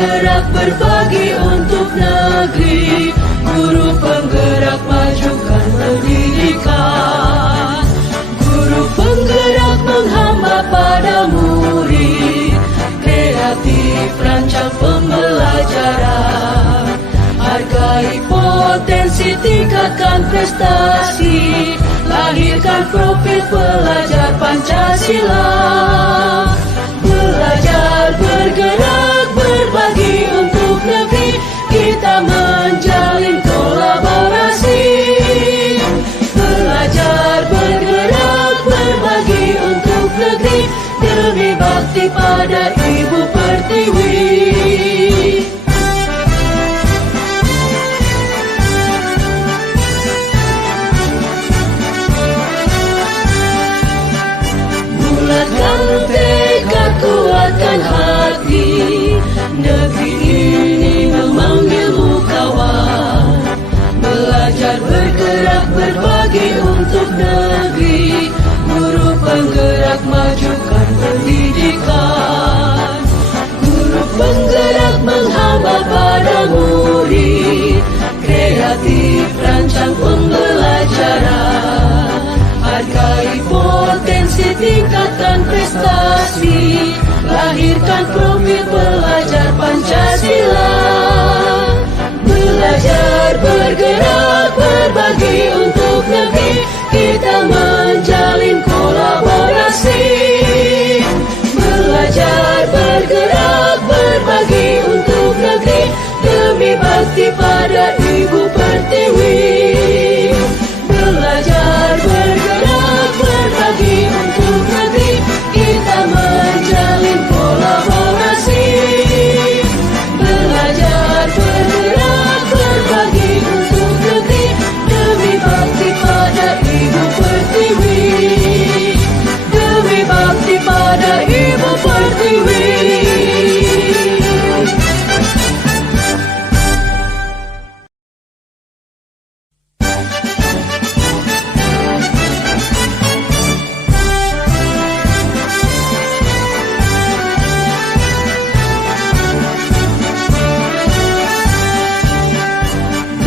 bergerak berbagi untuk negeri, guru penggerak majukan pendidikan. Guru penggerak menghamba pada murid, kreatif rancang pembelajaran. Hargai potensi, tingkatkan prestasi, lahirkan profil pelajar Pancasila. Belajar, bergerak, berbagi untuk negeri, kita menjalin kolaborasi. Belajar, bergerak, berbagi untuk negeri, demi bakti pada Ibu Pertiwi. Bulatkan tekad, kuatkan hati, negeri ini memanggilmu kawan. Belajar, bergerak, berbagi untuk negeri, guru penggerak majukan pendidikan. Guru penggerak menghamba pada murid, kreatif rancang pembelajaran. Hargai potensi, tingkatkan prestasi, lahirkan profil pelajar Pancasila. Belajar, bergerak, berbagi untuk negeri, kita menjalin kolaborasi. Belajar, bergerak, berbagi untuk negeri, demi bakti pada Ibu Pertiwi. Belajar, bergerak, berbagi untuk negeri, kita menjalin kolaborasi. Belajar, bergerak, berbagi untuk negeri, demi bakti pada Ibu Pertiwi. Demi bakti pada Ibu Pertiwi.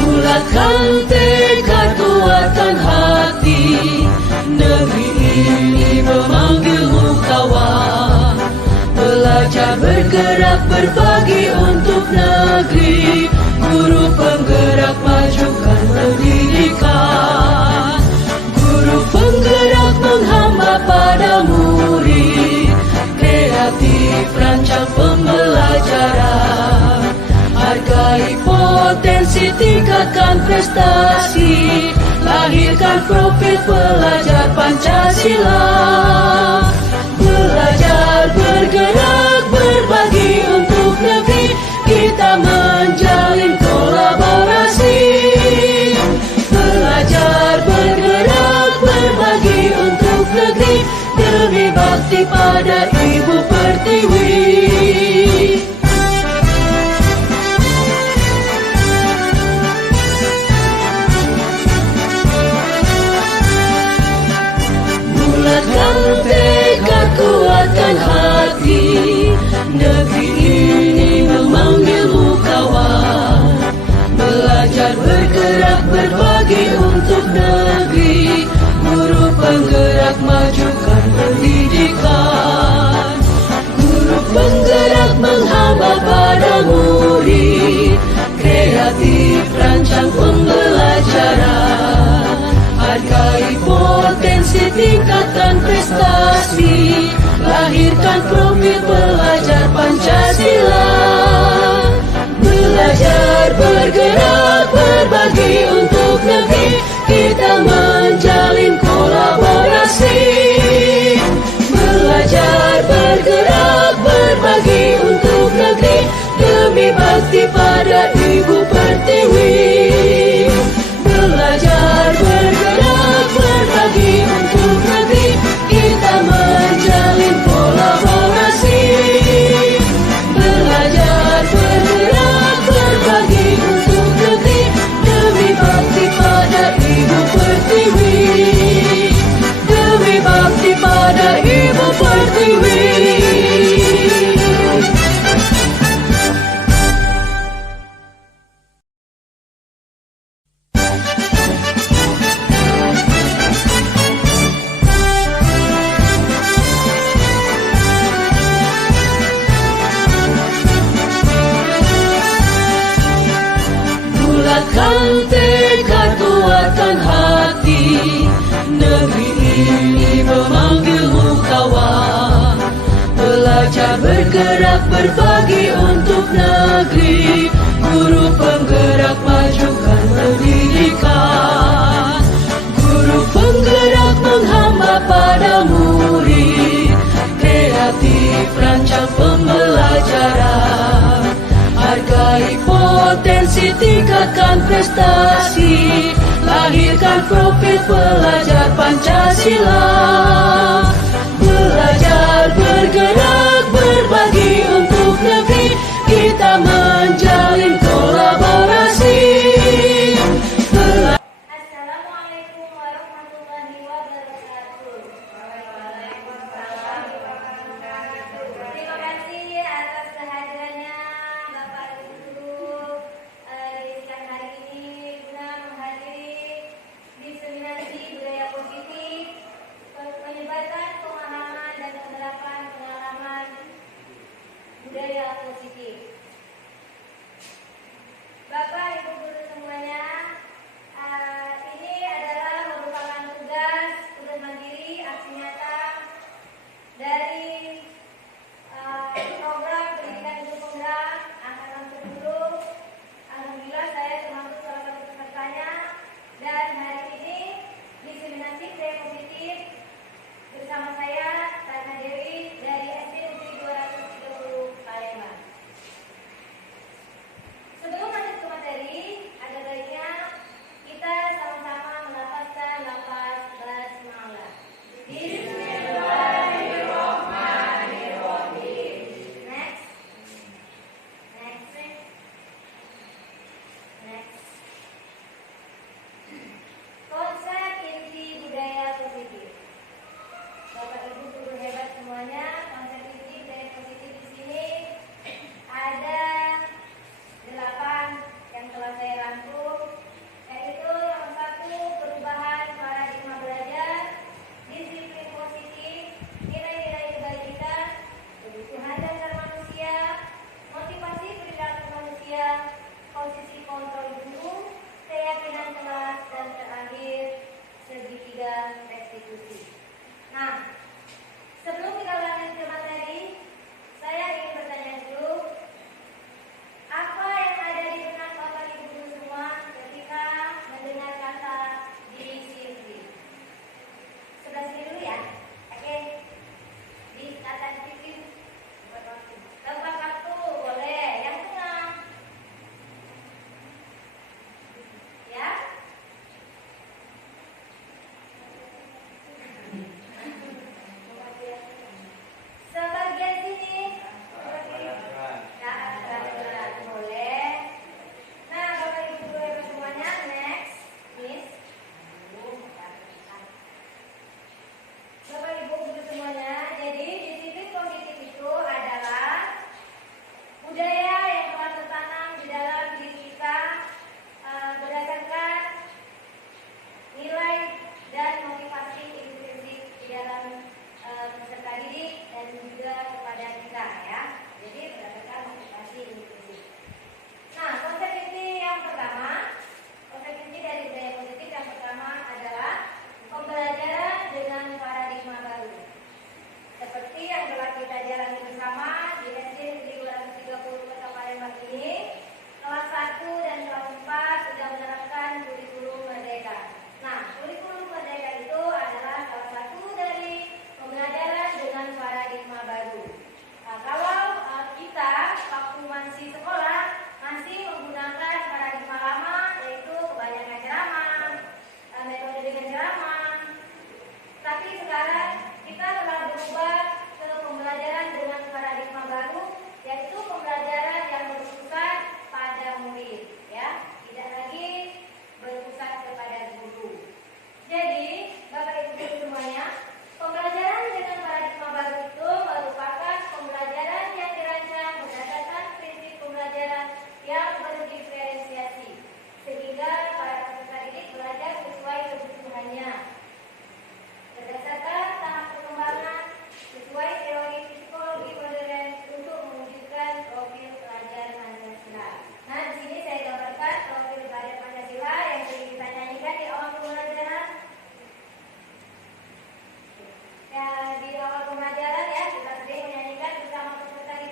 Bulatkan tekad, kuatkan hati, negeri ini memanggilmu kawan. Belajar, bergerak, berbagi untuk negeri, guru penggerak majukan pendidikan. Guru penggerak menghamba pada murid, kreatif rancang pembelajaran. Hargai potensi, tingkatkan prestasi, lahirkan profil pelajar Pancasila. Belajar, bergerak, berbagi untuk negeri, kita menjalin kolaborasi. Belajar, bergerak, berbagi untuk negeri, demi bakti pada Ibu Pertiwi. Bulatkan tekad, kuatkan hati, negeri ini memanggilmu kawan. Belajar, bergerak, berbagi untuk negeri, guru penggerak majukan pendidikan. Guru penggerak menghamba pada murid, kreatif rancang pembelajaran. Hargai potensi, tingkatkan prestasi, lahirkan profil pelajar Pancasila. Belajar, bergerak, berbagi untuk negeri, kita menjalin kolaborasi. Belajar, bergerak, berbagi untuk negeri, demi bakti pada Ibu Pertiwi. Belajar, bergerak, berbagi untuk negeri, kita menjalin kolaborasi. Belajar, bergerak, berbagi untuk negeri, demi bakti pada Ibu Pertiwi. Demi bakti pada Ibu Pertiwi. belajar bergerak berbagi untuk negeri. Guru penggerak majukan pendidikan. Guru penggerak menghamba pada murid. Kreatif rancang pembelajaran. Hargai potensi, tingkatkan prestasi. Lahirkan profil pelajar Pancasila. Belajar bergerak berbagi untuk negeri. Kita menjalin kolaborasi. Assalamualaikum warahmatullahi wabarakatuh. Waalaikumsalam warahmatullahi wabarakatuh. Terima kasih atas kehadirannya Bapak Ibu Guru di siang hari ini guna menghadiri diseminasi budaya positif, penyebaran pemahaman dan penerapan pengalaman budaya positif. Bapak Ibu Guru semuanya, ini adalah merupakan tugas mandiri aksi nyata dari program pendidikan hidup penggerak angkatan 10. Alhamdulillah saya termasuk salah satu pesertanya, dan hari ini diseminasi budaya positif bersama saya Ratna Dewi dari SD Negeri 230 Palembang. Sebelum lanjut ke materi, ada baiknya kita sama-sama melafazkan lafaz basmalah. Bismillahirrahmanirrahim. Next. Konsep inti budaya positif. Bapak Ibu guru hebat semuanya, konsep inti budaya positif di sini ada 8 yang telah saya rangkum, yaitu yang satu, perubahan paradigma belajar, disiplin positif, nilai-nilai kebaikan, kebutuhan dasar manusia, motivasi perilaku manusia, posisi kontrol guru, keyakinan kelas, dan terakhir segitiga restitusi. Nah, sebelum kita lanjut ke materi, saya ingin bertanya dulu, apa yang ada di benak Bapak Ibu Guru semua ketika mendengar kata disiplin? Sebelah sini dulu ya. Oke. Di kata disiplin tempat kartu boleh, yang tengah. Ya. Sebagian sini boleh. Nah, Bapak Ibu Guru semuanya, next, Miss. Bapak Ibu Guru semuanya, jadi disiplin positif itu adalah budaya yang telah tertanam di dalam diri kita berdasarkan nilai dan motivasi intrinsik di dalam peserta didik dan juga kepada kita, ya. Jadi berdasarkan motivasi intrinsik. Nah, konsep inti yang pertama, konsep inti dari budaya positif yang pertama adalah pembelajaran dengan paradigma baru. Seperti yang telah kita jalani bersama di SD Negeri 230 Kota Palembang ini, kelas 1 dan kelas 4 sudah menerapkan kurikulum merdeka. Nah, kurikulum merdeka itu adalah salah satu dari pembelajaran dengan paradigma baru. Nah, kalau kita waktu masih sekolah masih menggunakan paradigma lama, yaitu kebanyakan ceramah, metode dengan ceramah. Tapi sekarang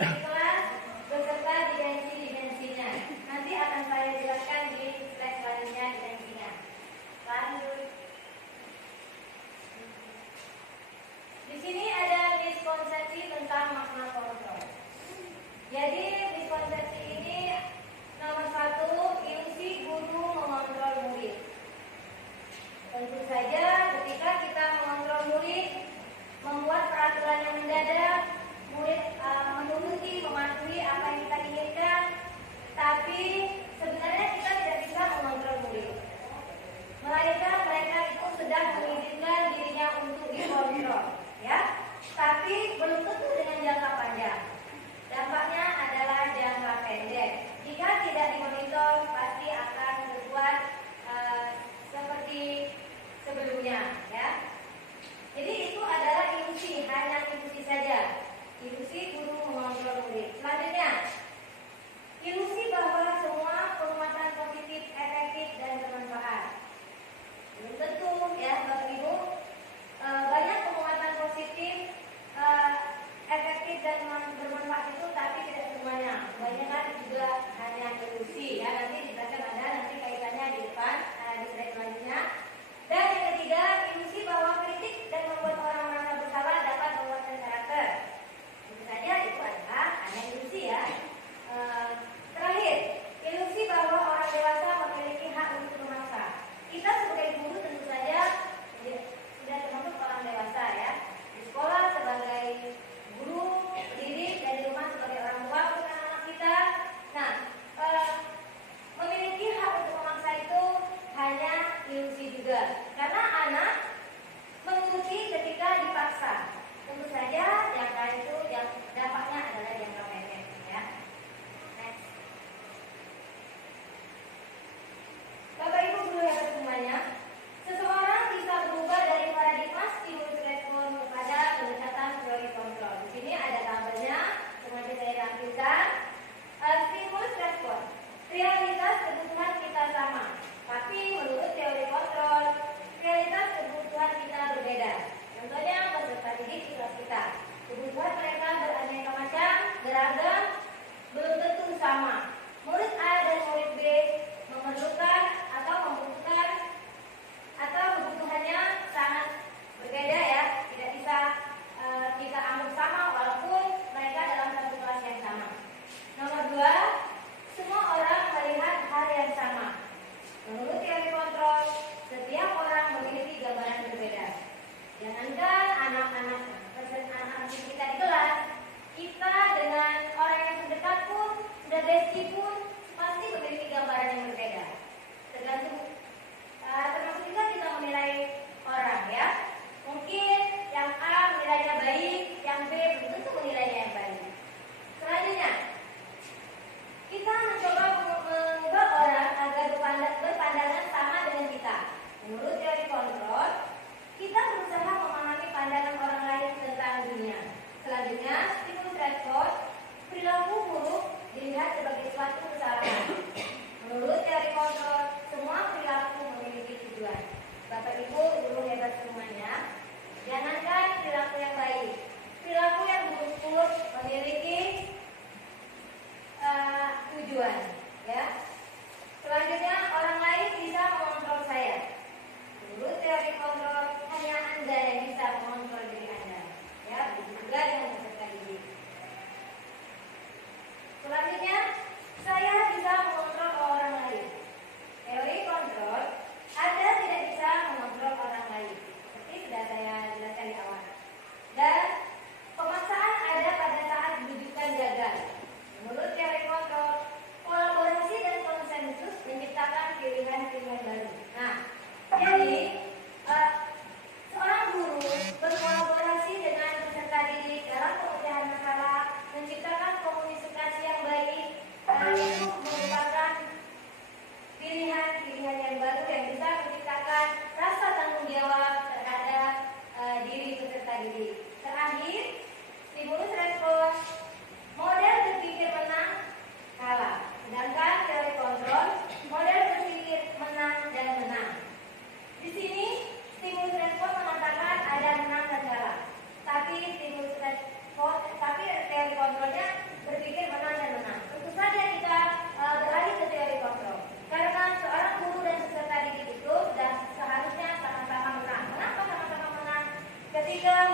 di kelas beserta dimensi-dimensinya. Nanti akan saya jelaskan di slide selanjutnya dimensinya. Lanjut. Di sini ada miskonsepsi tentang makna kontrol. Jadi miskonsepsi ini nomor 1, ilusi guru mengontrol murid. Tentu saja ketika kita mengontrol murid, membuat peraturan yang mendadak, murid menuruti, mematuhi apa yang kita inginkan, tapi sebenarnya kita tidak bisa mengontrol murid. Melainkan mereka itu sedang mengizinkan dirinya untuk dikontrol, ya. Tapi belum tentu dengan jangka panjang. Dampaknya adalah jangka pendek. Jika tidak dimonitor, pasti akan berbuat seperti sebelumnya, ya. Jadi itu adalah ilusi, hanya ilusi saja. Ilusi guru mengontrol murid. Selanjutnya, ilusi bahwa semua penguatan positif, efektif dan bermanfaat. Belum tentu, ya, Bapak Ibu. Banyak penguatan positif, efektif dan bermanfaat itu, tapi tidak semuanya. Banyak kan juga hanya ilusi, ya. Nanti dijelaskan ada nanti kaitannya di depan di slide selanjutnya. Dan yang ketiga, ilusi bahwa kritik dan membuat orang merasa bersalah dapat menguatkan karakter. Tentu saja itu adalah hanya ilusi, ya. Terakhir,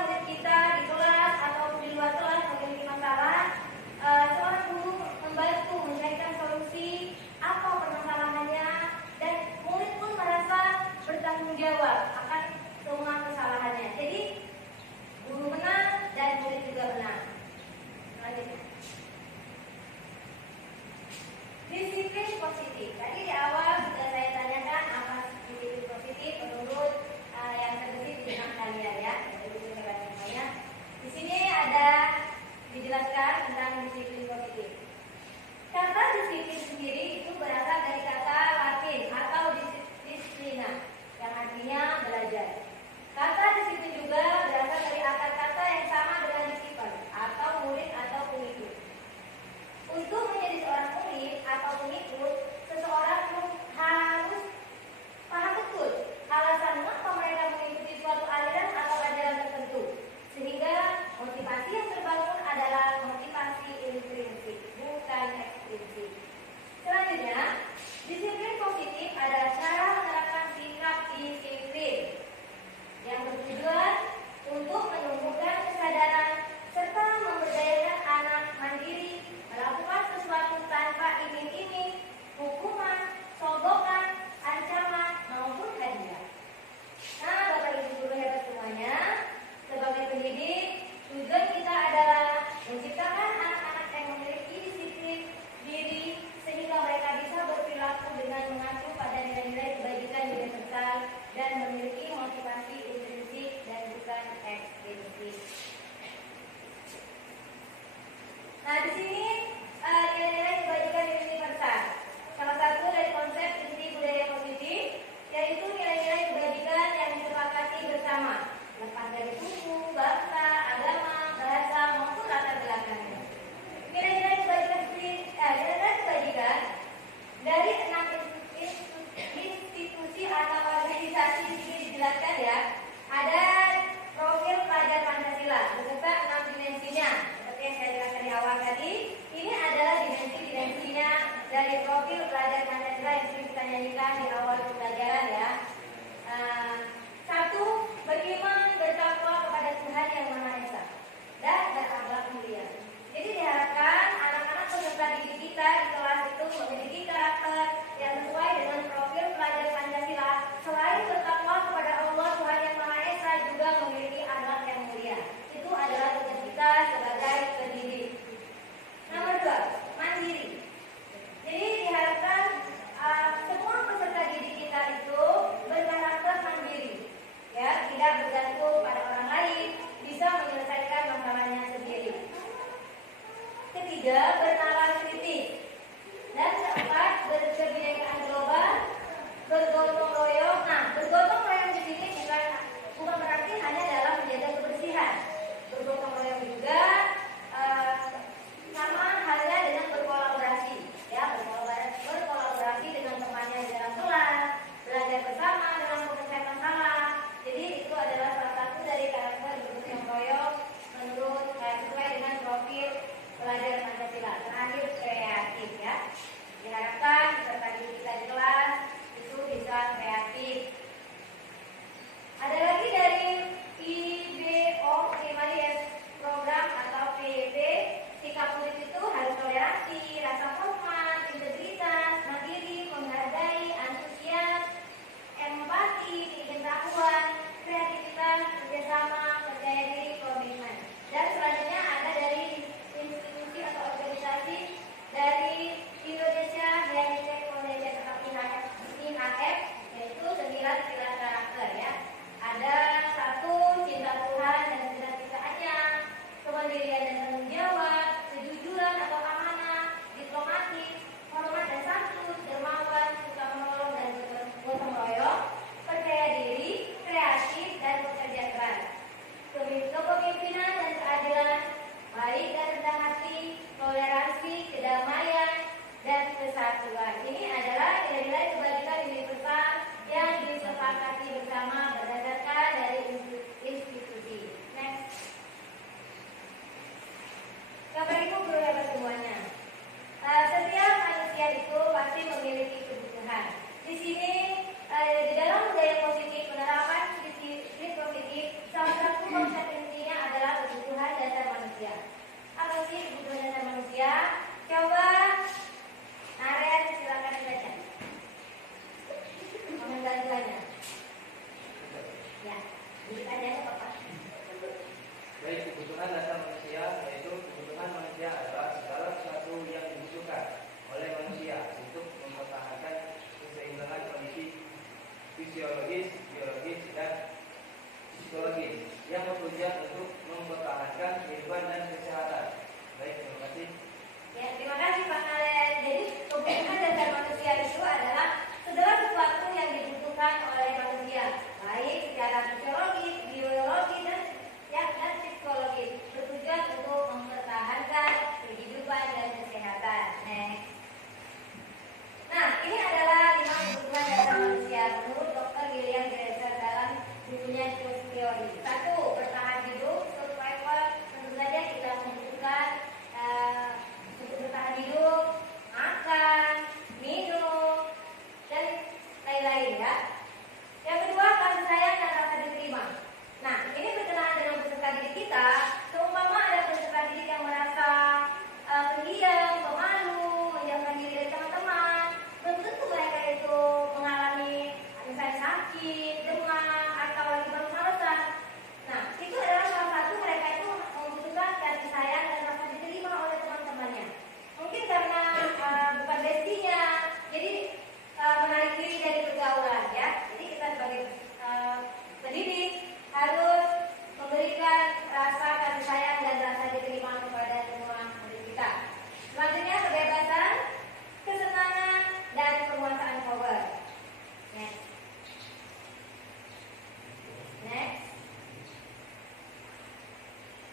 murid kita di kelas atau di luar kelas memiliki masalah, seorang guru membantu mencarikan solusi apa permasalahannya, dan murid pun merasa bertanggung jawab akan semua kesalahannya. Jadi guru menang dan murid juga menang. Selanjutnya, disiplin positif. Tadi di awal sudah saya tanyakan apa disiplin positif menurut yang terbesit di benak kalian ya. Jadi semuanya. Di sini ada dijelaskan tentang disiplin positif. Kata disiplin sendiri itu berasal dari kata Latin atau disiplina yang artinya belajar. Kata disiplin juga berasal dari akar kata yang sama dengan disiplin atau murid atau pengikut. Untuk menjadi seorang murid atau pengikut, seseorang harus paham betul alasan mengapa mereka mengikuti suatu aliran atau ajaran tertentu, sehingga motivasi yang terbangun adalah motivasi intrinsik, bukan ekstrinsik. Selanjutnya, disiplin positif adalah cara menerapkan sikap disiplin yang bertujuan untuk menumbuhkan kesadaran serta memberdayakan anak mandiri melakukan sesuatu tanpa iming-iming, hukuman, sogokan, ancaman maupun hadiah. Nah, Bapak Ibu guru hebat semuanya, sebagai pendidik, tujuan kita adalah menciptakan anak-anak yang memiliki disiplin diri sehingga mereka bisa berperilaku dengan mengacu pada nilai-nilai kebajikan universal dan memiliki motivasi intrinsik dan bukan ekstrinsik. Nah, di sini nilai-nilai kebajikan universal. Salah satu dari konsep inti budaya positif yaitu nilai-nilai kebajikan yang disepakati bersama, lepas dari suku, bangsa, agama, bahasa maupun latar belakangnya. Nilai-nilai kebajikan dari 6 institusi atau organisasi di sini dijelaskan ya. Ada profil pelajar Pancasila beserta 6 dimensinya. Seperti yang saya jelaskan di awal tadi, ini adalah dimensi-dimensinya dari profil pelajar Pancasila yang sering kita nyanyikan di awal pembelajaran ya. 1. Beriman bertakwa kepada Tuhan yang Maha Esa dan berakhlak mulia. Jadi diharapkan anak-anak peserta didik kita di kelas itu memiliki karakter yang sesuai dengan profil pelajar Pancasila. Selain bertakwa kepada Allah Tuhan yang Maha Esa, juga memiliki akhlak yang mulia. Itu adalah tugas kita sebagai pendidik. Nomor 2, mandiri. Jadi diharapkan semua peserta didik kita itu berkarakter mandiri, ya, tidak bergantung pada orang lain, bisa menyelesaikan masalahnya sendiri. Ketiga, bernalar kritis. Dan keempat, berkebinekaan global, bergotong royong. Nah, bergotong royong di sini bukan berarti hanya dalam menjaga kebersihan. Bergotong royong juga sama halnya dengan berkolaborasi, ya, berkolaborasi dengan temannya di dalam kelas, belajar bersama dalam penyelesaian masalah. Jadi itu adalah salah satu dari karakter bergotong royong menurut sesuai dengan profil pelajar Pancasila. Terakhir, kreatif ya. Diharapkan peserta didik kita di kelas itu bisa kreatif. Ada lagi dari IBO program atau PYP, sikap murid itu harus toleransi, rasa hormat, integritas, mandiri, menghargai, antusias, empati, pengetahuan, kreativitas, kerjasama, percaya diri, komitmen. Dan selanjutnya ada dari institusi atau organisasi dari Indonesia Heritage Foundation atau IHF, yaitu 9 pilar karakter ya. Ada 1, cinta Tuhan dan cita-citaannya, kemandirian dan tanggung jawab, kejujuran atau amanah, diplomatik, hormat dan santun, dermawan, suka menolong dan gotong royong, percaya diri, kreatif dan bekerja keras, kepemimpinan dan keadilan, baik dan rendah hati, toleransi, kedamaian, dan kesatuan. Ini adalah nilai-nilai kebajikan universal yang disepakati bersama berdasarkan dari institusi. Next. Bapak Ibu guru hebat semuanya. Setiap manusia itu pasti memiliki kebutuhan. Di sini di dalam budaya positif penerapan disiplin positif, salah satu konsep inti Coba Aren silakan dibaca. Komentar-komentarnya. Ya, jadi aja Bapak. Baik, kebutuhan dasar manusia yaitu kebutuhan manusia adalah segala sesuatu yang dibutuhkan oleh manusia untuk mempertahankan keseimbangan kondisi fisiologis, biologis, dan psikologis yang bertujuan untuk mempertahankan kehidupan dan kesehatan. Baik, terima kasih. Ya, terima kasih Pak Aren. Jadi kebutuhan dasar manusia itu adalah segala sesuatu yang dibutuhkan oleh manusia, baik secara fisiologis, biologis, dan psikologis, bertujuan untuk mempertahankan kehidupan dan kesehatan. Next. Nah, ini adalah 5 kebutuhan dasar manusia menurut Dr. William Glasser dalam bukunya Choose Theory. 1. Bertahan hidup, survival. Tentu saja kita membutuhkan untuk bertahan hidup, makan, minum, dan lain-lain ya. Yang kedua, kasih sayang dan rasa diterima. Nah, ini berkenaan dengan peserta didik kita. Seumpama ada peserta didik yang merasa pendiam, pemalu, menjauhkan diri dari teman-teman, belum tentu mereka itu mengalami misalnya sakit, demam, atau lagi males-malesan. Nah, itu adalah salah satu mereka itu membutuhkan kasih sayang dan rasa diterima oleh teman-temannya. Mungkin karena bukan bestinya, jadi menarik diri dari pergaulan ya. Jadi kita sebagai pendidik harus memberikan rasa kasih sayang dan rasa diterima kepada semua murid kita. Selanjutnya kebebasan, kesenangan, dan penguasaan power. Next. Next.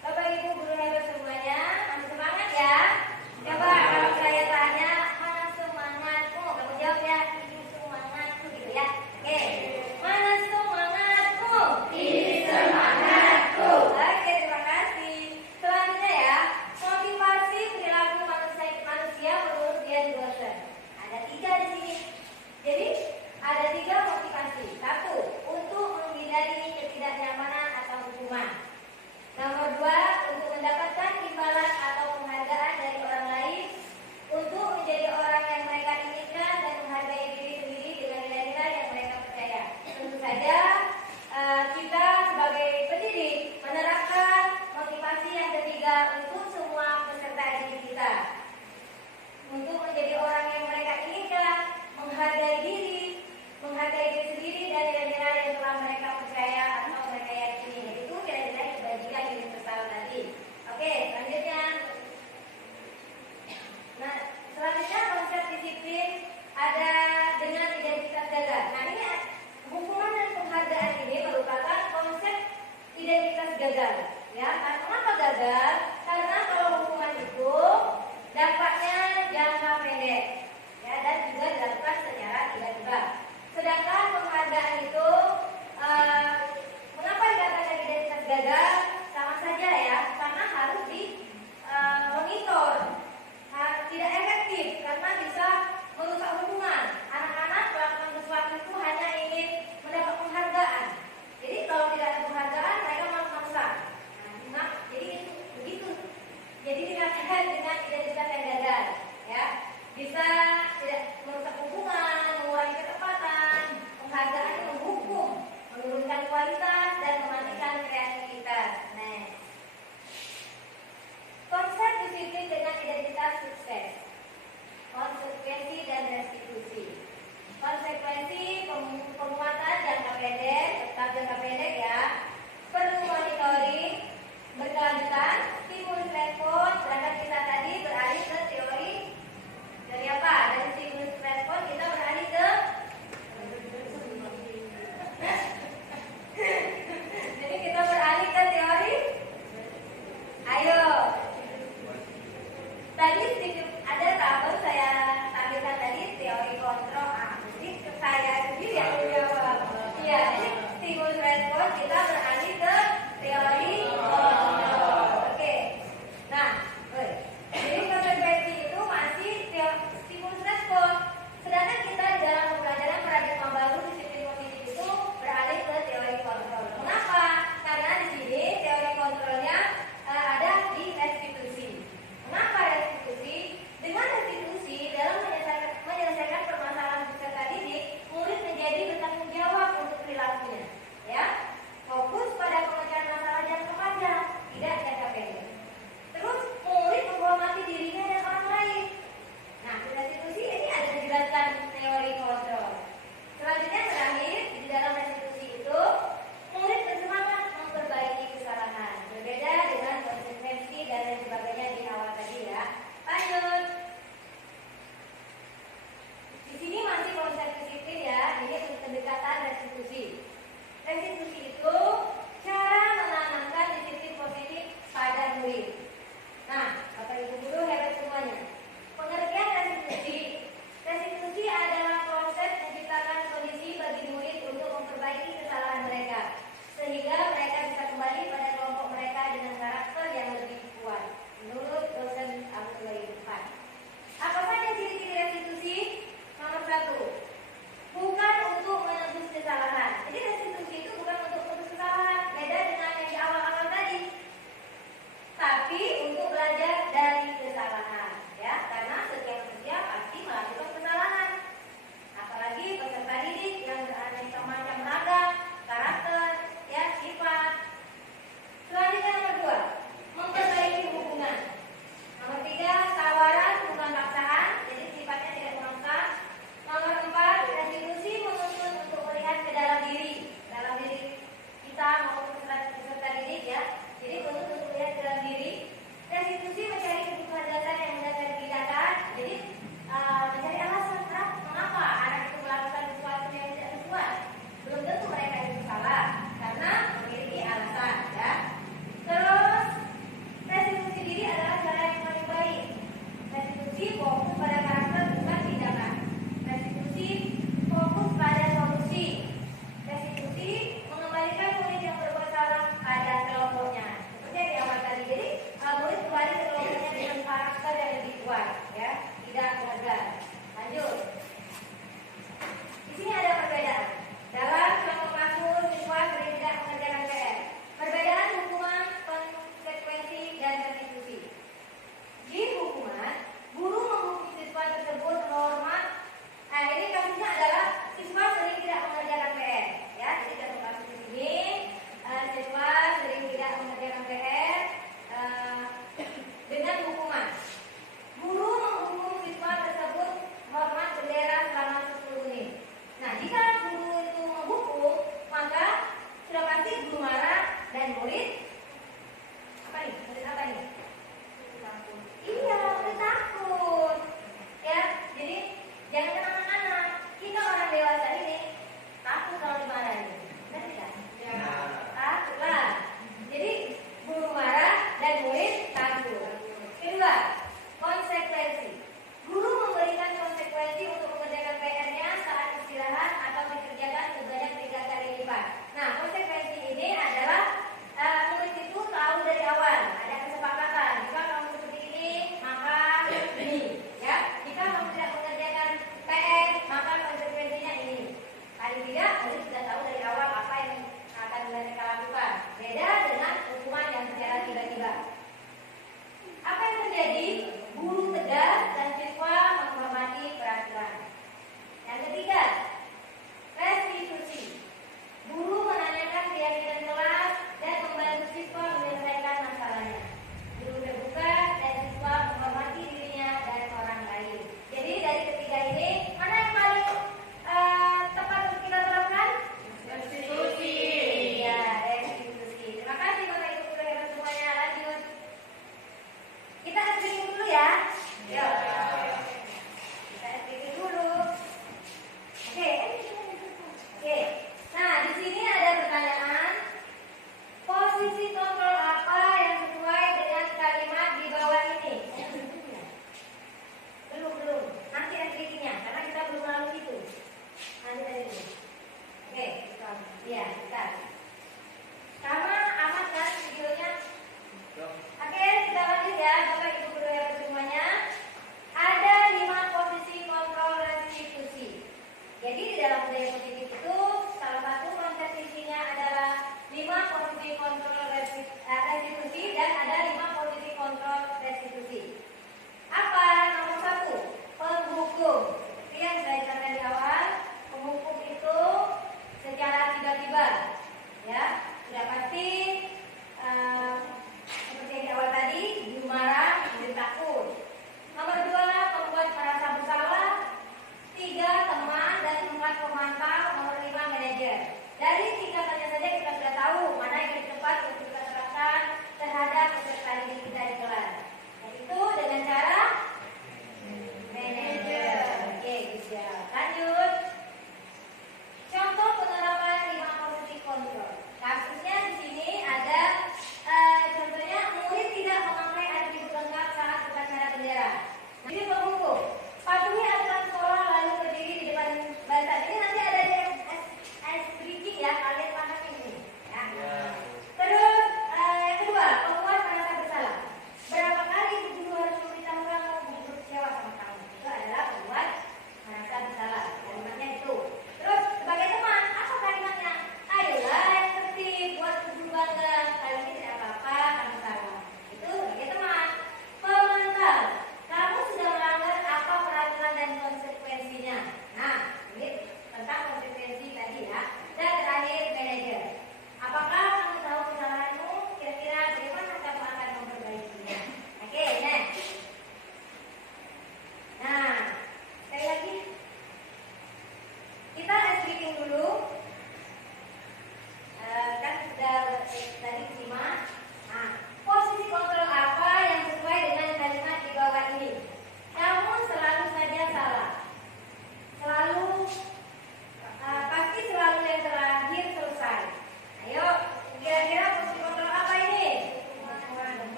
Bapak Ibu guru hebat semuanya, masih semangat ya. Coba kalau saya tanya, mana semangatmu? Kamu jawab ya, ini semangatku gitu ya. Oke. Mana semangatmu? Ini semangatku. Oke, terima kasih. Selanjutnya ya, motivasi perilaku manusia menurut Ian Dawson. Ada 3 di sini. Jadi ada 3 motivasi. 1. Untuk menghindari ketidaknyamanan atau hukuman. Nomor 2, untuk mendapatkan imbalan atau penghargaan dari orang lain, untuk menjadi orang yang mereka inginkan dan menghargai diri sendiri dengan nilai-nilai yang mereka percaya. Tentu saja kita sebagai pendidik menerapkan motivasi yang ketiga untuk semua peserta didik kita. Untuk menjadi orang yang mereka inginkan, menghargai diri sendiri dan nilai-nilai yang telah mereka percaya atau mereka yakini. Itu kira-kira kebajikan yang dipertahu tadi. Oke, selanjutnya. Nah, selanjutnya konsep disiplin ada dengan identitas gagal. Nah, ini hukuman dan penghargaan ini merupakan konsep identitas gagal. Ya, kenapa gagal? Karena kalau hukuman itu dampaknya jangka pendek, ya, dan juga dilakukan secara tiba-tiba. Sedangkan penghargaan itu, mengapa dikatakan identitas gagal? Sama saja ya, karena harus dimonitor, tidak efektif karena bisa merusak hubungan. Anak-anak melakukan sesuatu itu hanya ingin mendapat penghargaan. Jadi kalau tidak ada penghargaan, mereka malas-malasan. Nah, jadi itu begitu. Jadi dikatakan dengan identitas yang gagal, ya, bisa tidak merusak hubungan, mengurangi ketepatan, penghargaan itu menghukum, menurunkan kualitas dan mematikan kreativitas. Nah, konsep disiplin dengan identitas sukses, konsekuensi dan restitusi. Konsekuensi penguatan jangka pendek, tetap jangka pendek ya, perlu monitoring berkelanjutan, stimulus respon, sedangkan kita tadi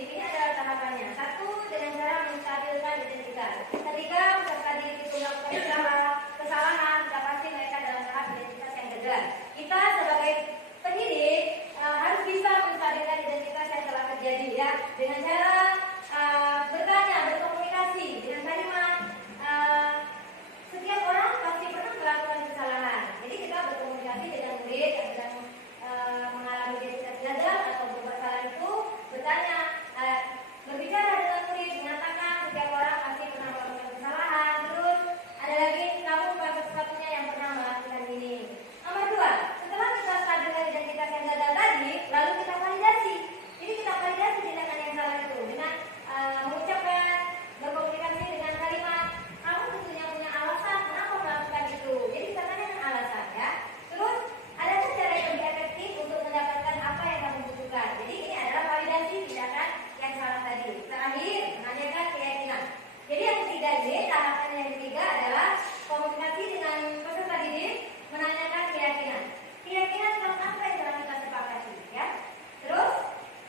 ini adalah tahapannya. Satu, dengan cara menstabilkan identitas. Ketika peserta didik itu melakukan kesalahan, sudah pasti mereka dalam tahap identitas yang gagal. Kita sebagai pendidik harus bisa menstabilkan identitas yang telah terjadi ya, dengan cara bertanya, berkomunikasi dengan kalimat setiap orang pasti pernah melakukan kesalahan. Jadi kita berkomunikasi dengan murid yang sedang mengalami identitas gagal atau berbuat salah itu, bertanya, berbicara dengan murid, mengatakan setiap orang pasti pernah melakukan kesalahan. Terus ada lagi, kamu bukan satu-satunya yang pernah melakukan ini. Nomor dua, setelah kita stabilkan identitas yang gagal tadi, lalu kita validasi. Jadi kita validasi tindakan yang salah itu dengan mengucapkan, berkomunikasi dengan kalimat, kamu tentunya punya alasan kenapa melakukan itu. Jadi kita tanyakan alasan ya. Terus adakah cara yang lebih efektif untuk mendapatkan apa yang kamu butuhkan. Jadi ini adalah validasi tindakan yang salah tadi. Terakhir, menanyakan keyakinan. Jadi yang ketiga ini, tahapan yang ketiga adalah komunikasi dengan peserta didik, menanyakan keyakinan. Keyakinan tentang apa yang telah kita sepakati ya. Terus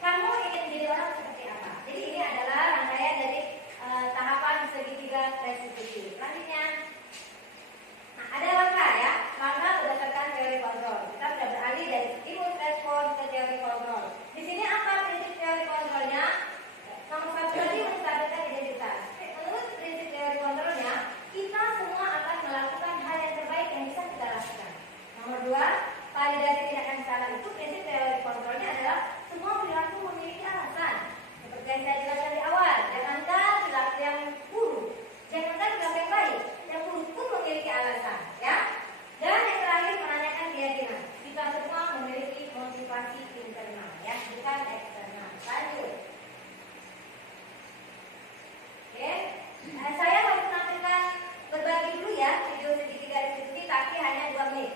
kamu ingin menjadi orang seperti apa? Jadi ini adalah rangkaian dari tahapan segitiga restitusi. Selanjutnya, nah, ada langkah ya, langkah berdasarkan teori kontrol. Kita sudah beralih dari stimulus respon ke teori kontrol. Di sini apa prinsip teori kontrolnya? Nomor satu tadi menstabilkan identitas. Menurut prinsip teori kontrolnya, kita semua akan melakukan hal yang terbaik yang bisa kita lakukan. Nomor dua, validasi tindakan salah itu prinsip teori kontrolnya adalah semua perilaku memiliki alasan. Seperti yang saya jelaskan di awal, jangankan perilaku yang buruk, jangankan perilaku yang baik, yang buruk pun memiliki alasan, ya. Dan yang terakhir, menanyakan keyakinan. Kita semua memiliki motivasi internal, ya, bukan eksternal. Lanjut. Oke, saya harus menampilkan berbagi dulu ya video segitiga restitusi, tapi hanya 2 menit.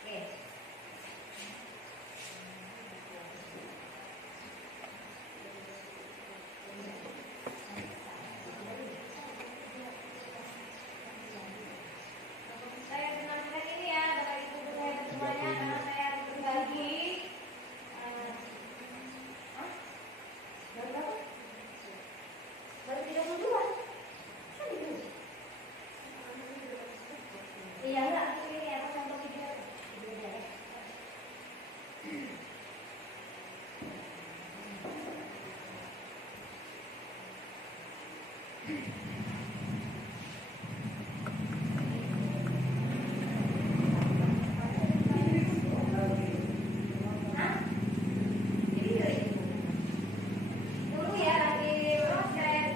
Oke. Saya menampilkan ini ya, Bapak Ibu saya semuanya, karena saya harus berbagi. Baru berapa? Baru 32. Iya enggak, ini apa contoh video? Hah? Video itu? Tunggu ya, lagi proses.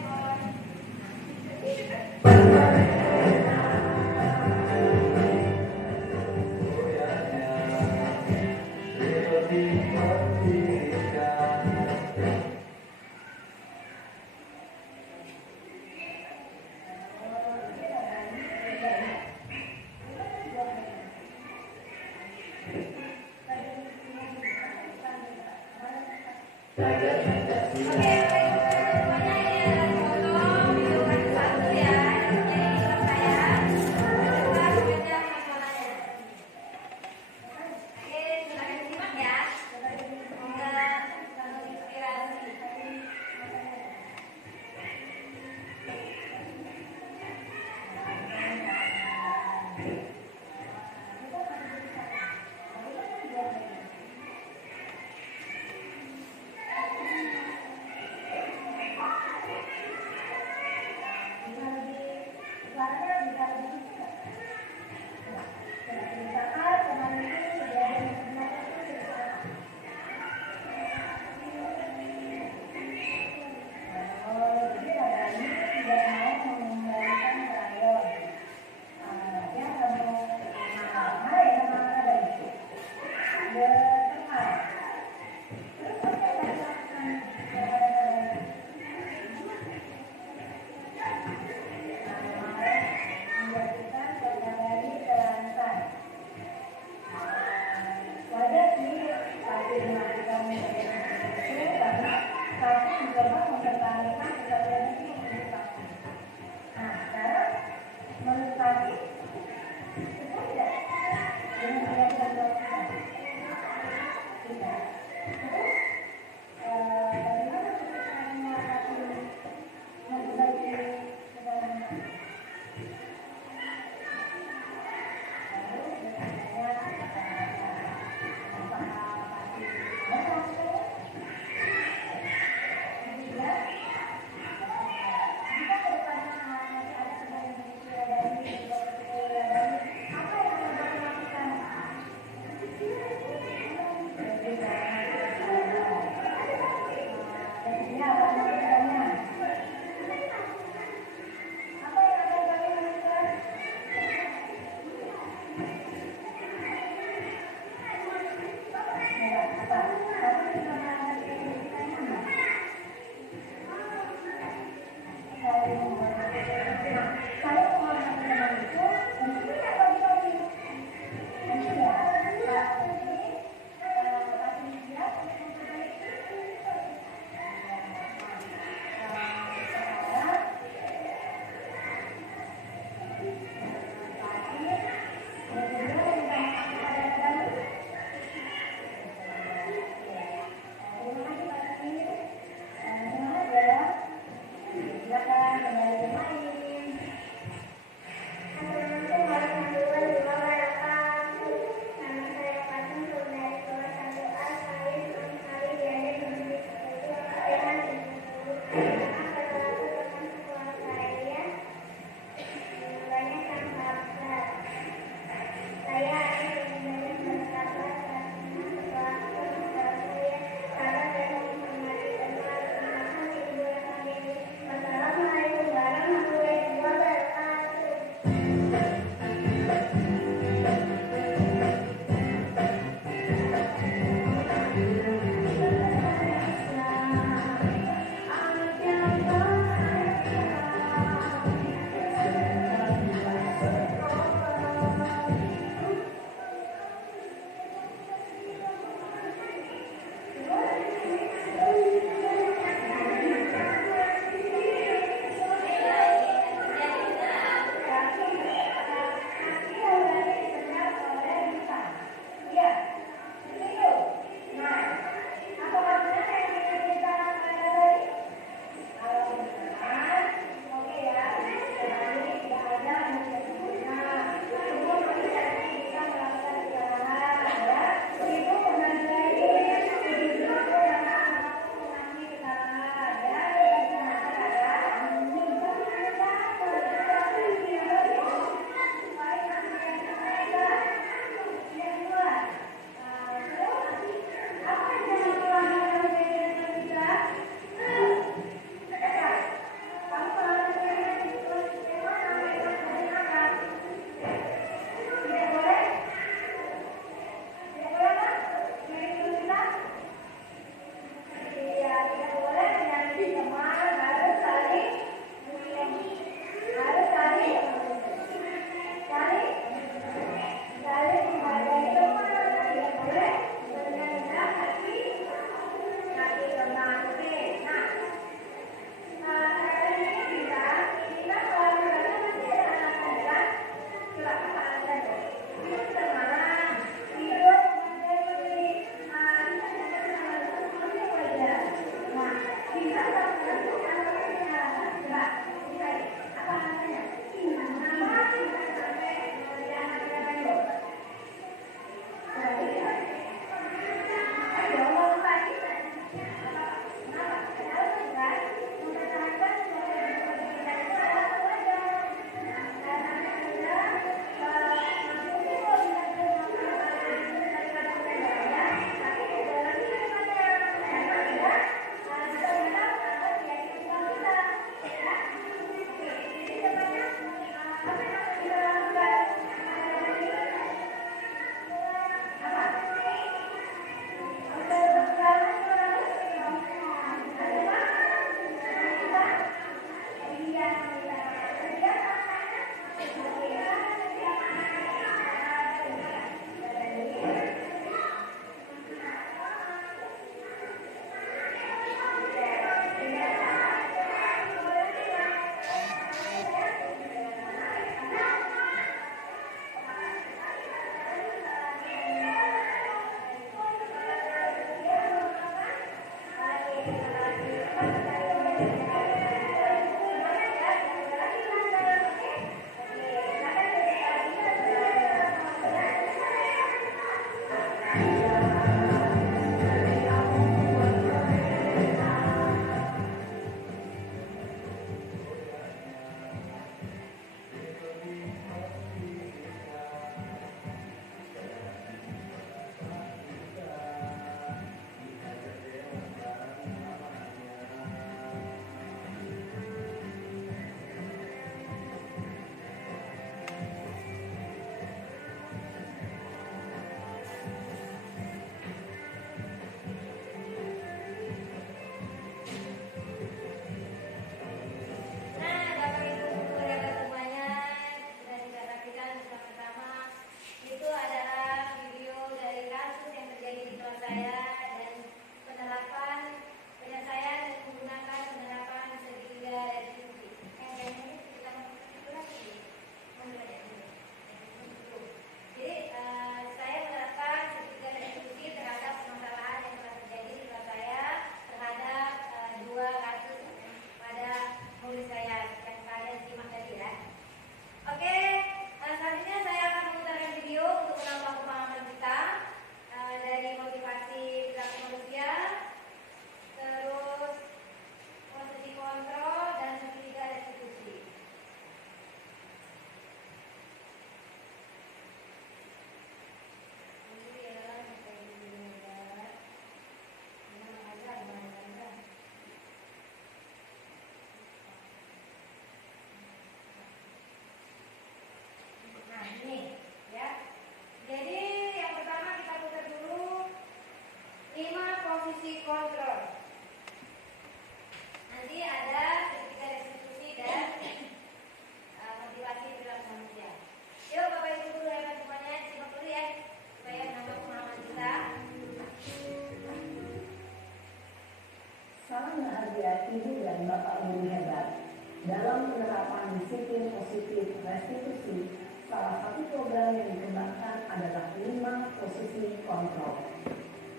Bapak Guru hebat. Dalam penerapan disiplin positif restitusi, salah satu program yang dikembangkan adalah 5 posisi kontrol.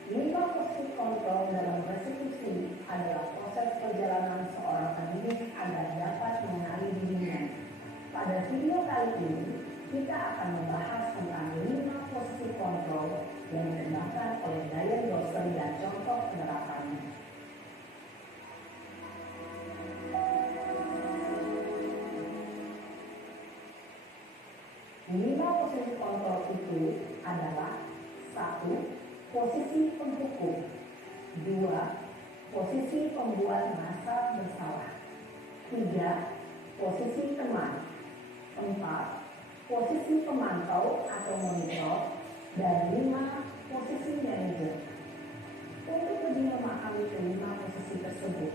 5 posisi kontrol dalam restitusi adalah proses perjalanan seorang pendidik agar dapat mengenali dirinya. Pada video kali ini, kita akan membahas tentang 5 posisi kontrol yang dikembangkan oleh Diane Dawson dan contoh penerapannya. 5 posisi kontrol itu adalah 1. Posisi penghukum, 2. Posisi pembuat merasa bersalah, 3. Posisi teman, 4. Posisi pemantau atau monitor, dan 5. Posisi manajer. Untuk lebih memahami kelima posisi tersebut,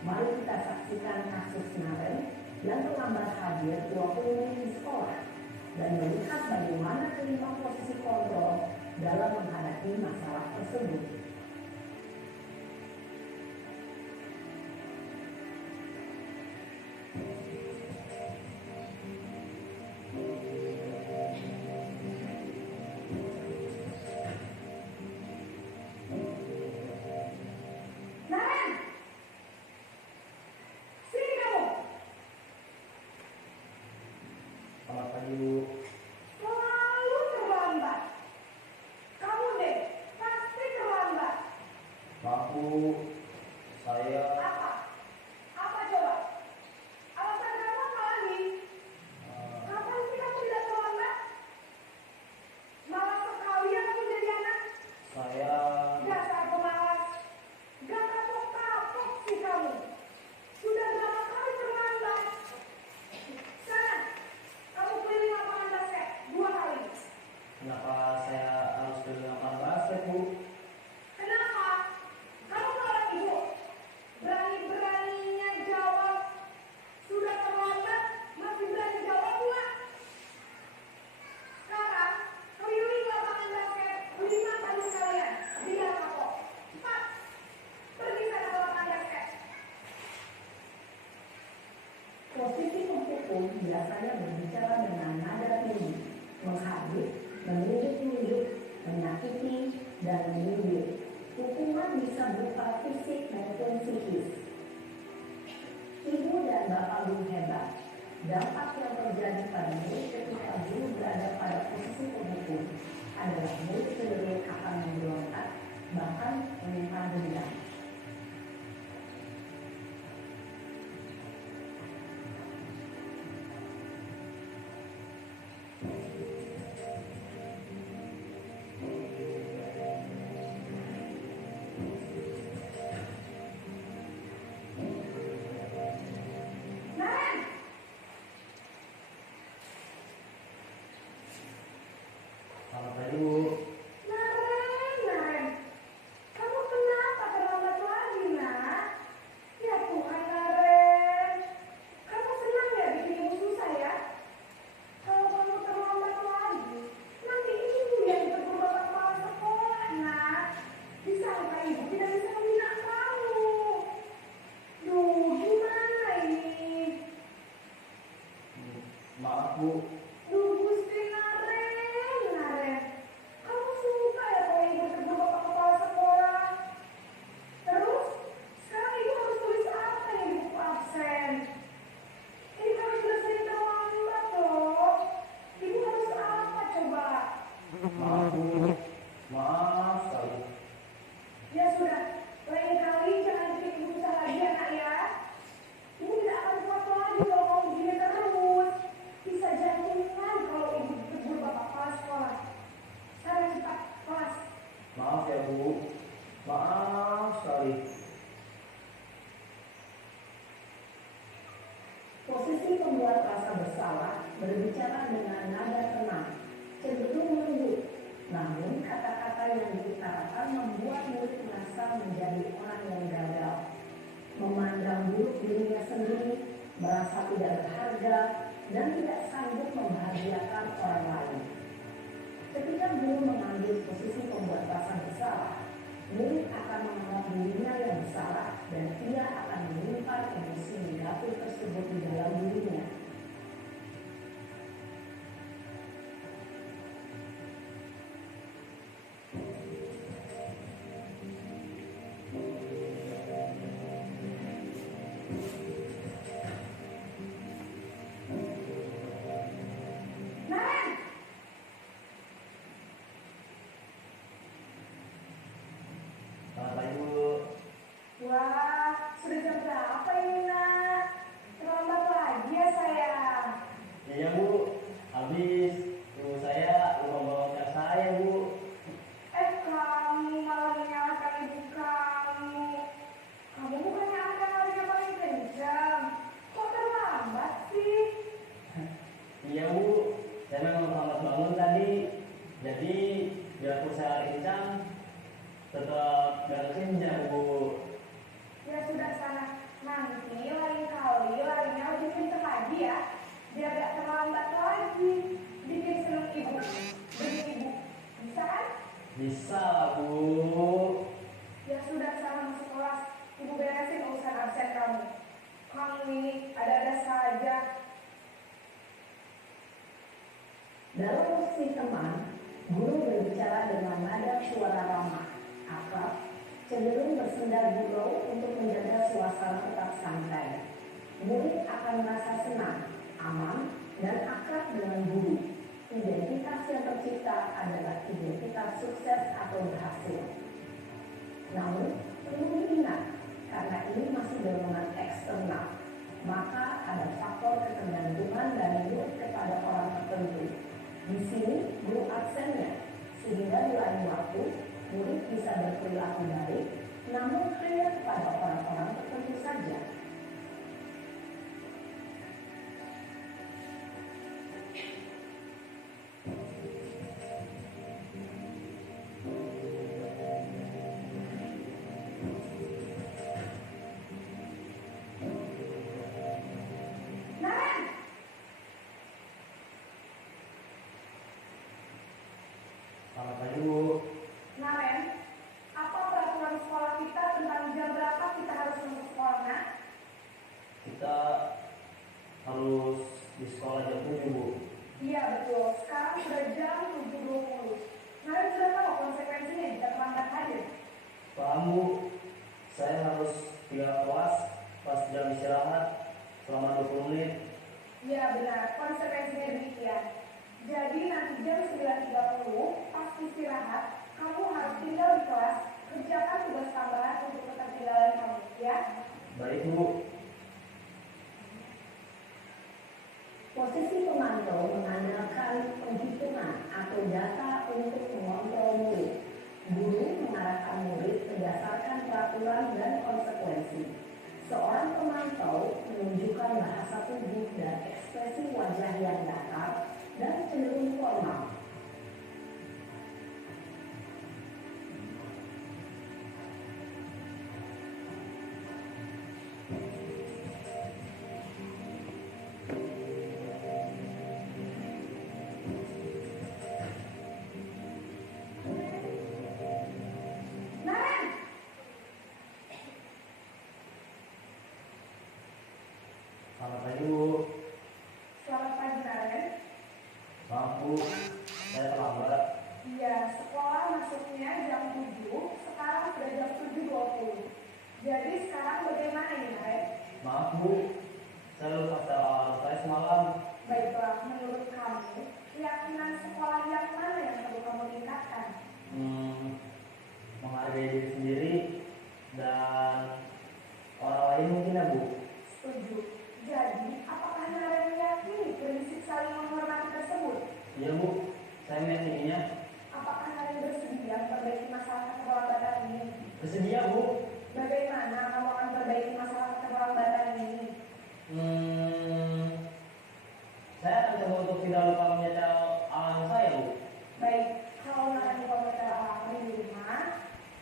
mari kita saksikan kasus Naren yang terlambat hadir 20 menit di sekolah dan melihat bagaimana kelima posisi kontrol dalam menghadapi masalah tersebut. Naren, sini kamu. Selamat pagi, Bu. Selalu terlambat. Kamu deh, pasti terlambat. Maaf, Bu. Saya Apa? Apa coba? Alasan kamu apa lagi? Kapan sih kamu tidak terlambat? Malas sekali ya kamu jadi anak. saya Dasar pemalas. Gak kapok-kapok sih kamu. Sudah berapa kali terlambat? Sana, kamu keliling lapangan basket 2 kali. kenapa saya harus beli lapangan basket, Bu? Kenapa? Kamu seorang ibu. Berani-beraninya jawab. Sudah terlambat, masih berani jawab pula. Sekarang, keliling lapangan basket 5 kali sekalian. Biar kapok. Cepat. Pergi sana ke lapangan basket. Posisi penghukum biasanya berbicara dengan nada tinggi, menghadap, menunjuk-nunjuk, menyakiti, dan menyindir. Hukuman bisa berupa fisik maupun psikis. Ibu dan bapak guru hebat, dampak yang terjadi pada murid ketika guru berada pada posisi penghukum adalah murid cenderung akan memberontak, bahkan menyimpan dendam. Naren, Selamat pagi, Bu. Naren. Kamu kenapa terlambat lagi, nak? Ya Tuhan, Naren. Kamu senang ya bikin ibu susah ya? Kalau kamu terlambat lagi, nanti ibu yang ditegur bapak kepala sekolah, nak. Disangka ibu tidak bisa membina kamu. Duh, gimana ini? Maaf, Bu. Duh, Gusti Naren. Kamu suka ya kalau ibu tegur bapak kepala sekolah? Terus, sekarang ibu harus tulis apa yang di buku absen? Ini kan sudah sering terlambat loh. Ibu harus apa coba? Maaf, Bu. Maaf sekali. Ya sudah, lain kali jangan bikin ibu susah lagi ya nak ya. Ibu tidak akan kuat lagi kalau kamu begini terus. Bisa jantungan kalau ibu ditegur bapak kepala sekolah. Sekarang cepat, kelas. Maaf ya, Bu. Maaf sekali. Posisi pembuat rasa bersalah berbicara dengan nada tenang, cenderung lembut. Namun kata-kata yang diutarakan membuat murid merasa menjadi orang yang gagal, memandang buruk dirinya sendiri, merasa tidak berharga, dan tidak sanggup membahagiakan orang lain. Ketika guru mengambil posisi pembuat rasa bersalah, murid akan menganggap dirinya yang bersalah dan ia akan menyimpan emosi tersebut di dalam dirinya. Selamat pagi Bu. Wah, sudah jam berapa ini nak? Terlambat lagi ya sayang. Iya Bu, habis ibu saya lupa bawa tas saya Bu. Kamu malah menyalahkan ibu kamu. Kamu bukannya akan larinya paling kencang. Kok terlambat sih? Iya Bu, saya memang terlambat bangun tadi. Jadi biarpun saya lari kencang, tetap gak kencang Bu. Ya sudah sana. Nanti lain kali larinya lebih kencang lagi ya. Biar gak terlambat lagi. Bikin seneng ibu. Demi ibu. Bisa kan? Bisa Bu. Ya sudah sana masuk kelas. Ibu beresin urusan absen kamu. Kamu ini ada-ada saja. Dalam posisi teman, guru berbicara dengan nada suara ramah, akrab, cenderung bersenda gurau untuk menjaga suasana tetap santai. Murid akan merasa senang, aman, dan akrab dengan guru. Identitas yang tercipta adalah identitas sukses atau berhasil. Namun, perlu diingat, karena ini masih dorongan eksternal, maka ada faktor ketergantungan dari murid kepada orang tertentu. Di sini, guru absennya, sehingga di lain waktu, murid bisa berperilaku baik, namun hanya kepada orang-orang tertentu saja. Naren! Selamat pagi Bu. Naren, apa peraturan sekolah kita tentang jam berapa kita harus masuk sekolah, nak? Kita harus di sekolah jam 7 Bu. Iya betul, sekarang sudah jam 7.20. Naren sudah tahu konsekuensinya jika terlambat hadir. Paham Bu, saya harus tinggal kelas pas jam istirahat selama 20 menit. Iya benar, konsekuensinya demikian. Jadi nanti jam 9.30 pas istirahat, kamu harus tinggal di kelas, kerjakan tugas tambahan untuk ketertinggalan kamu, ya? Baik, Bu. Posisi pemantau mengandalkan penghitungan atau data untuk mengontrol murid. Guru mengarahkan murid berdasarkan peraturan dan konsekuensi. Seorang pemantau menunjukkan bahasa tubuh dan ekspresi wajah yang datar dan cenderung formal. Naren! Selamat pagi Bu. Selamat pagi, Naren. Maaf Bu, saya terlambat. Iya, sekolah masuknya jam 7, sekarang sudah jam 7.20. Jadi sekarang bagaimana ini, Naren? Maaf Bu, saya lupa setelah saya semalam. Baiklah, menurut kamu, keyakinan sekolah yang mana yang perlu kamu tingkatkan? Menghargai diri sendiri dan orang lain mungkin ya Bu. Setuju. Jadi, apakah Naren meyakini prinsip saling menghormati tersebut? Iya Bu, saya meyakininya. Apakah Naren bersedia memperbaiki masalah keterlambatan ini? Bersedia Bu. Bagaimana kamu akan memperbaiki masalah keterlambatan ini? Saya akan coba untuk tidak lupa menyetel alarm saya Bu. Baik, kalau Naren lupa menyetel alarm di rumah,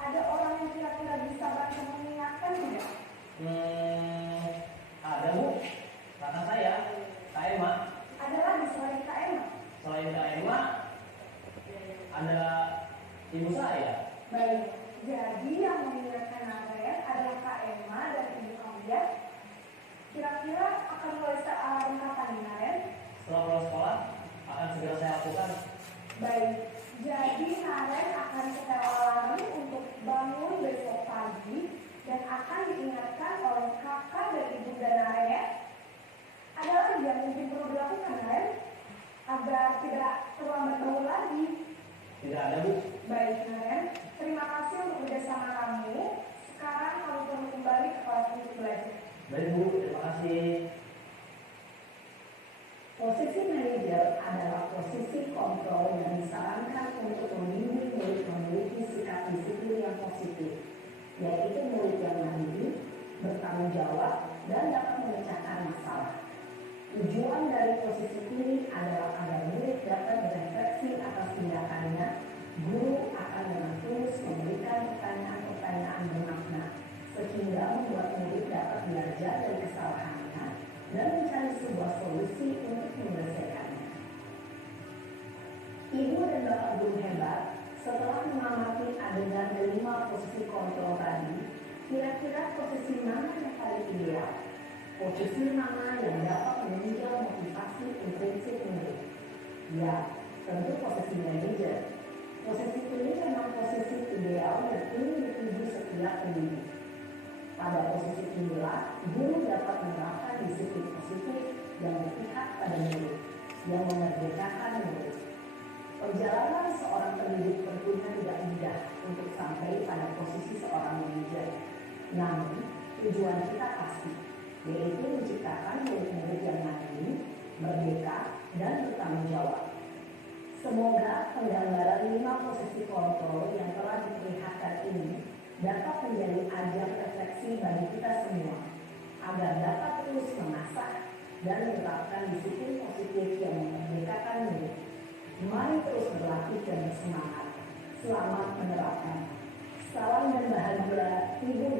ada orang yang kira-kira bisa bantu mengingatkan tidak? Ada Bu, kakak saya, Kak Emma. Ada lagi selain Kak Emma? Selain Kak Emma, ada ibu saya. Baik, jadi yang mengingatkan kakak dan ibu dan Naren ya. Ada lagi yang mungkin perlu dilakukan, Naren, agar tidak terlambat bangun lagi. Tidak ada, Bu. Baik, Naren. Terima kasih untuk kerjasama kamu. Sekarang kamu perlu kembali ke kelas untuk belajar. Baik, Bu. Terima kasih. Posisi manajer adalah posisi kontrol yang disarankan untuk membimbing murid memiliki sikap disiplin yang positif, yaitu murid yang mandiri, bertanggung jawab, dan dapat memecahkan masalah. Tujuan dari posisi ini adalah agar murid dapat berefleksi atas tindakannya. Guru akan dengan tulus memberikan pertanyaan-pertanyaan bermakna, sehingga membuat murid dapat belajar dari kesalahannya dan mencari sebuah solusi untuk menyelesaikannya. Ibu dan bapak guru hebat, setelah mengamati adegan kelima posisi kontrol tadi, kira-kira posisi mana yang paling ideal? Posisi mana yang dapat menunjang motivasi intrinsik murid? Ya, tentu posisi manajer. Posisi ini memang posisi ideal yang ingin dituju setiap pendidik. Pada posisi inilah, guru dapat menerapkan disiplin positif yang berpihak pada murid, yang memerdekakan murid. Perjalanan seorang pendidik tentunya tidak mudah untuk sampai pada posisi seorang manajer. Namun, tujuan kita pasti, yaitu menciptakan murid-murid yang mandiri, merdeka, dan bertanggung jawab. Semoga penggambaran 5 posisi kontrol yang telah diperlihatkan ini dapat menjadi ajang refleksi bagi kita semua, agar dapat terus mengasah dan menerapkan disiplin positif yang memerdekakan murid. Mari terus berlatih dan bersemangat. Selamat menerapkan. Salam dan bahagia, Ibu